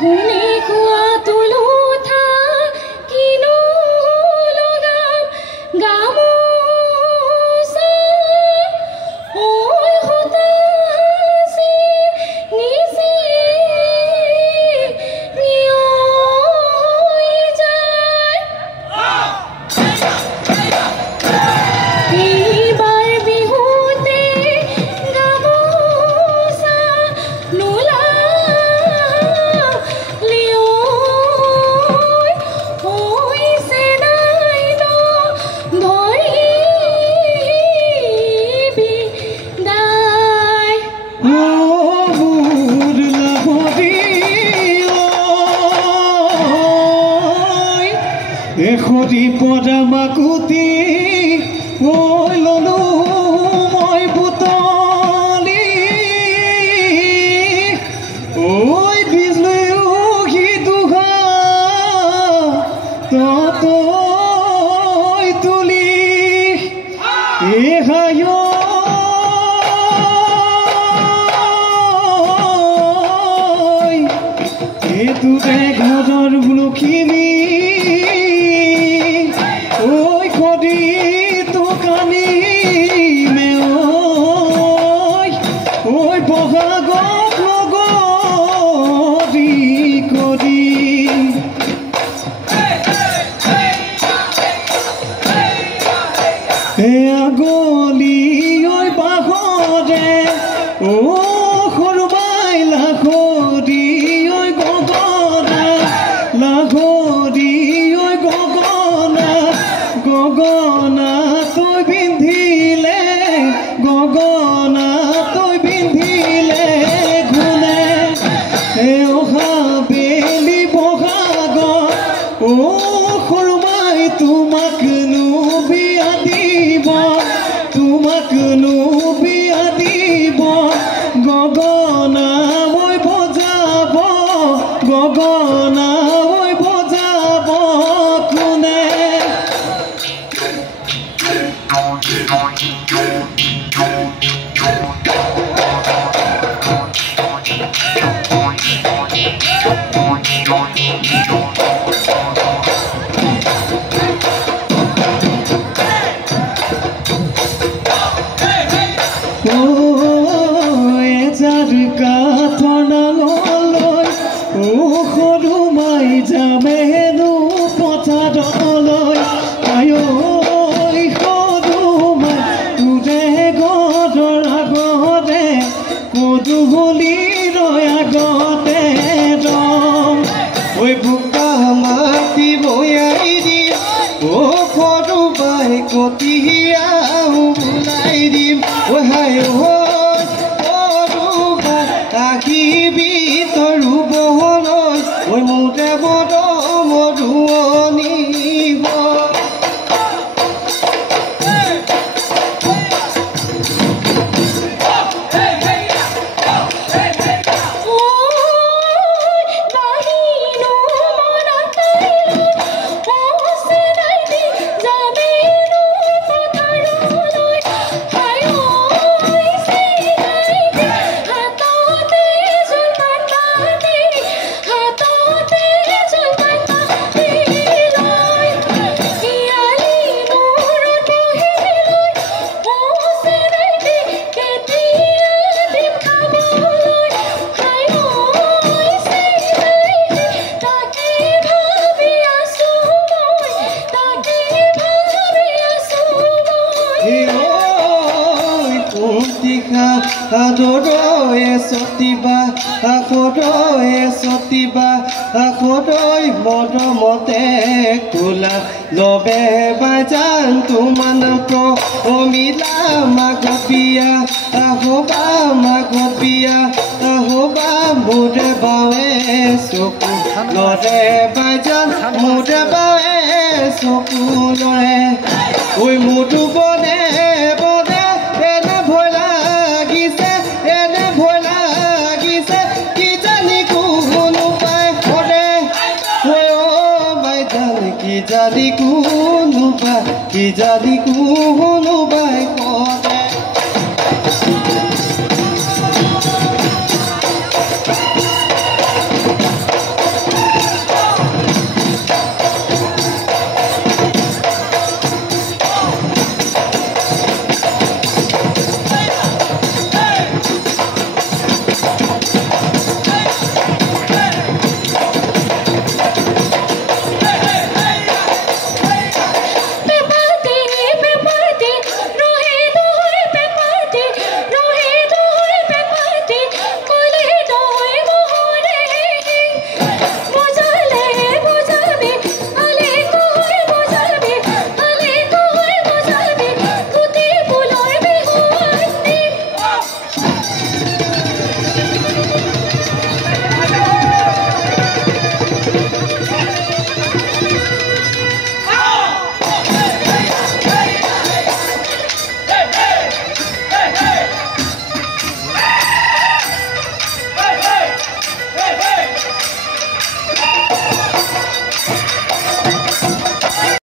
গুণে খোৱা তুলুঠা কিনো লগাম গামোচা ঐ সূতাচি নিচি নিয়ৈ যায় এইবাৰ বিহুতে গামোচা নোলাম লিয়ৈ হৈছে নাই ন ধৰিবি দাই এখৰি পদা মাকুতি ঐ ললো মই পুতলি ঐ বিজলৈ সি দুহা তই তুলি এহায় এইটোতে ঘৰৰ লখিমী ঐ কদি তোকানি মেঐ ঐ বহাগত লগৰি কদি গলি ঐ বাহৰে ও সৰুবাই লাখৰি ঐ গগনা লাখৰি ঐ গগনা গগনা তই পিন্ধিলে গগনা তই পিন্ধিলে গুণে অহা বেলি বহাগ ও সৰুমাই তোমাকনো বিয়া দিব তোমাকনো বিয়া দিব গগনা মই বজাব গগনা মই বজাব কোনে এজাৰ কাঠৰ নাললৈ ও সৰুমাই যামেনো পথাৰলৈ আই ঐ সৰুমাই তোৰে ঘৰৰ আগতে কদুহলিৰ আগতে ৰং ঐ বোকা মাটি বয়াই দিম ও সৰুমাই কতিয়া ওলাই দিম ঐ হাই আহিবি তৰু বহলৈ ঐ মোতে বদ মধুৱনী আদৰয়ে সতিবা আখৰয়ে সতিবা আখৰৈ মৰমতে কোলা লবে বাজান তোমানক অমিলা মাঘত বিয়া আহবা মাঘত বিয়া আহবা মোৰে বাৱে চকু লৰে বাজান মোৰে বাৱে চকু লৰে ঐ মোৰটো বনে বনে এনে ভয় লাগিছে এনে ভয় লাগিছে কি জানি কোনো পায় সৰে কি জানি কোনো পায়